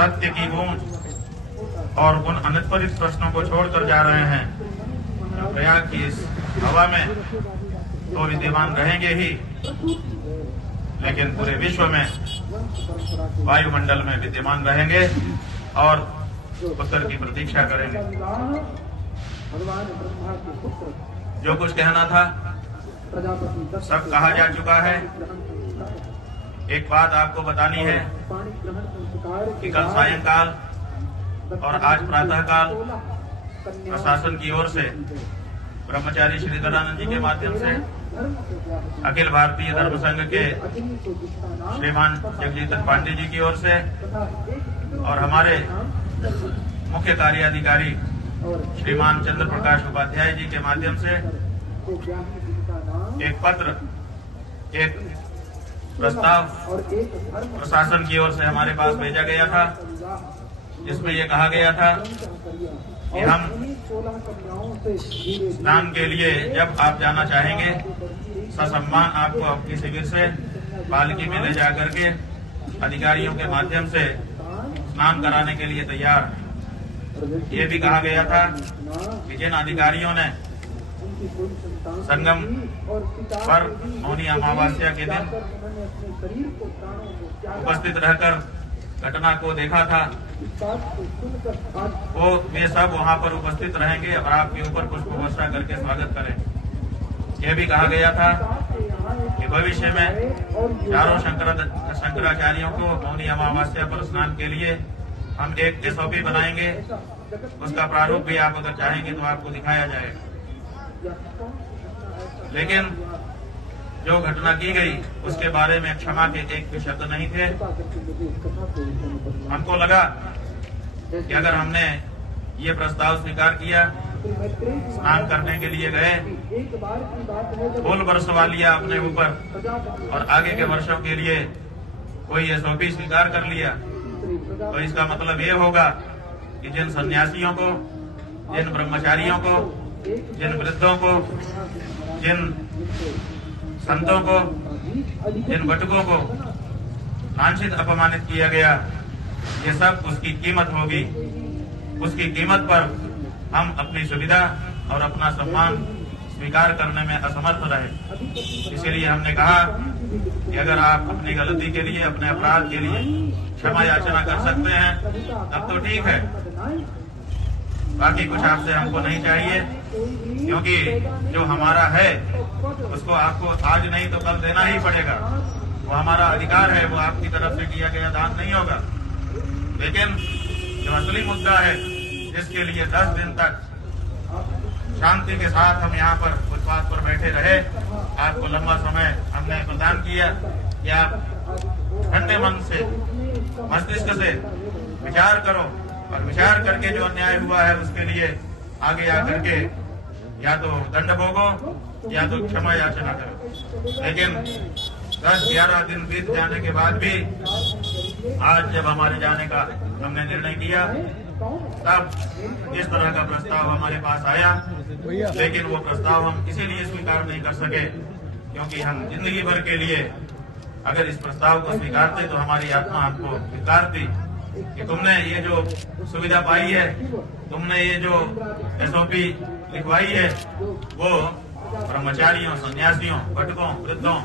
सत्य की गूंज और उन अनुत्तरित प्रश्नों को छोड़कर जा रहे हैं। प्रयाग की इस हवा में तो विद्यमान रहेंगे ही, लेकिन पूरे विश्व में वायुमंडल में विद्यमान रहेंगे और उत्तर की प्रतीक्षा करेंगे। जो कुछ कहना था सब कहा जा चुका है। एक बात आपको बतानी है कि कल सायंकाल और आज प्रातःकाल प्रशासन की ओर से ब्रह्मचारी श्री धरानंद जी के माध्यम से अखिल भारतीय धर्म संघ के श्रीमान जगजीतन पांडे जी की ओर से और हमारे मुख्य कार्याधिकारी श्रीमान चंद्र प्रकाश उपाध्याय जी के माध्यम से एक पत्र, एक प्रस्ताव प्रशासन की ओर से हमारे पास भेजा गया था, जिसमें ये कहा गया था कि हम स्नान के लिए जब आप जाना चाहेंगे ससम्मान आपको आपके शिविर से पालकी में ले जाकर के अधिकारियों के माध्यम से स्नान कराने के लिए तैयार। ये भी कहा गया था कि जिन अधिकारियों ने संगम पर मौनी अमावस्या के दिन उपस्थित रहकर घटना को देखा था, वो वे सब वहां पर उपस्थित रहेंगे और आपके ऊपर पुष्प वर्षा करके स्वागत करें। यह भी कहा गया था कि भविष्य में चारों शंकराचार्यों को मौनी अमावस्या पर स्नान के लिए हम एक SOP बनाएंगे। उसका प्रारूप भी आप अगर चाहेंगे तो आपको दिखाया जाएगा। लेकिन जो घटना की गई उसके बारे में क्षमा के एक भी शब्द नहीं थे। हमको लगा कि अगर हमने ये प्रस्ताव स्वीकार किया, स्नान करने के लिए गए, फूल बरसवा लिया अपने ऊपर और आगे के वर्षों के लिए कोई SOP स्वीकार कर लिया, तो इसका मतलब ये होगा कि जिन सन्यासियों को, जिन ब्रह्मचारियों को, जिन वृद्धों को, जिन संतों को, जिन बटुकों को लांछित अपमानित किया गया, ये सब उसकी कीमत होगी। उसकी कीमत पर हम अपनी सुविधा और अपना सम्मान स्वीकार करने में असमर्थ रहे। इसीलिए हमने कहा कि अगर आप अपनी गलती के लिए, अपने अपराध के लिए क्षमा याचना कर सकते हैं तब तो ठीक है, बाकी कुछ आपसे हमको नहीं चाहिए, क्योंकि जो हमारा है उसको आपको आज नहीं तो कल देना ही पड़ेगा। वो हमारा अधिकार है, वो आपकी तरफ से किया गया दान नहीं होगा। लेकिन जो असली मुद्दा है, जिसके लिए 10 दिन तक शांति के साथ हम यहाँ पर फुटपाथ पर बैठे रहे, आपको लंबा समय हमने प्रदान किया कि आप ठंडे मन से, मस्तिष्क से विचार करो और विचार करके जो अन्याय हुआ है उसके लिए आगे आकर के या तो दंड भोगो या तो क्षमा याचना करो। लेकिन 10-11 दिन बीत जाने के बाद भी आज जब हमारे जाने का हमने निर्णय किया, तब इस तरह का प्रस्ताव हमारे पास आया। लेकिन वो प्रस्ताव हम इसीलिए स्वीकार नहीं कर सके क्योंकि हम जिंदगी भर के लिए अगर इस प्रस्ताव को स्वीकारते तो हमारी आत्मा हमको स्वीकारती कि तुमने ये जो सुविधा पाई है, तुमने ये जो SOP लिखवाई है, वो ब्रह्मचारियों, सन्यासियों, बटुकों, वृद्धों,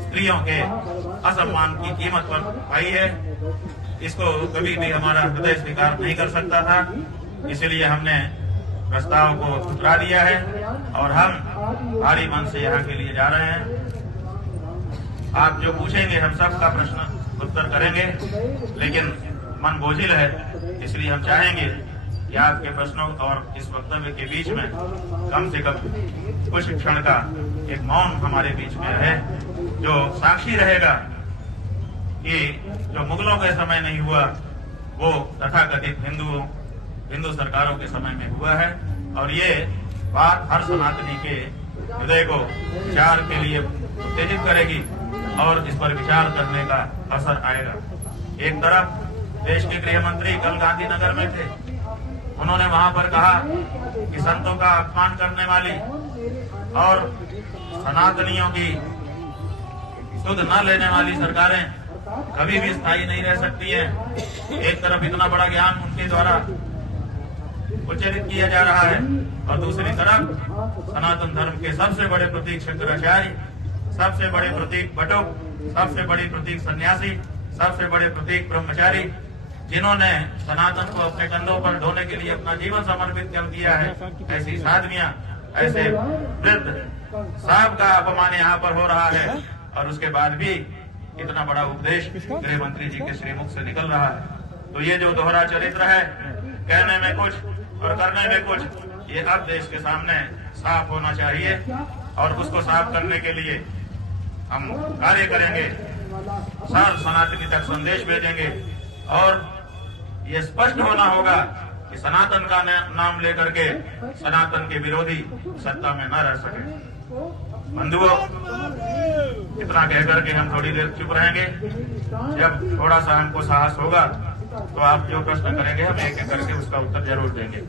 स्त्रियों के असम्मान की कीमत पर पाई है। इसको कभी भी हमारा हृदय स्वीकार नहीं कर सकता था। इसलिए हमने प्रस्ताव को ठुकरा दिया है और हम भारी मन से यहाँ के लिए जा रहे हैं। आप जो पूछेंगे हम सबका प्रश्न उत्तर करेंगे, लेकिन मन बोझिल है, इसलिए हम चाहेंगे कि आपके प्रश्नों और इस वक्तव्य के बीच में कम से कम कुछ क्षण का एक मौन हमारे बीच में है, जो साक्षी रहेगा कि जो मुगलों के समय नहीं हुआ वो तथाकथित हिंदू सरकारों के समय में हुआ है। और ये बात हर सनातनी के हृदय को विचार के लिए उत्तेजित करेगी और इस पर विचार करने का असर आएगा। एक तरफ देश के गृह मंत्री कल गांधीनगर में थे, उन्होंने वहां पर कहा कि संतों का अपमान करने वाली और सनातनियों की सुध न लेने वाली सरकारें कभी भी स्थायी नहीं रह सकती है। एक तरफ इतना बड़ा ज्ञान उनके द्वारा उच्चारित किया जा रहा है और दूसरी तरफ सनातन धर्म के सबसे बड़े प्रतीक शंकराचार्य, सबसे बड़े प्रतीक बटुक, सबसे बड़े प्रतीक सन्यासी, सबसे बड़े प्रतीक ब्रह्मचारी, जिन्होंने सनातन को अपने कंधों पर ढोने के लिए अपना जीवन समर्पित कर दिया है, ऐसी साधवियां, ऐसे वृद्ध सबका अपमान यहाँ पर हो रहा है और उसके बाद भी इतना बड़ा उपदेश गृह मंत्री जी के श्रीमुख से निकल रहा है। तो ये जो दोहरा चरित्र है, कहने में कुछ और करने में कुछ, ये अब देश के सामने साफ होना चाहिए और उसको साफ करने के लिए हम कार्य करेंगे, सर्व सनातनी तक संदेश भेजेंगे और ये स्पष्ट होना होगा कि सनातन का नाम लेकर के सनातन के विरोधी सत्ता में न रह सके। बंधुओं, इतना कहकर के हम थोड़ी देर चुप रहेंगे। जब थोड़ा सा हमको साहस होगा तो आप जो प्रश्न करेंगे हम एक एक करके उसका उत्तर जरूर देंगे।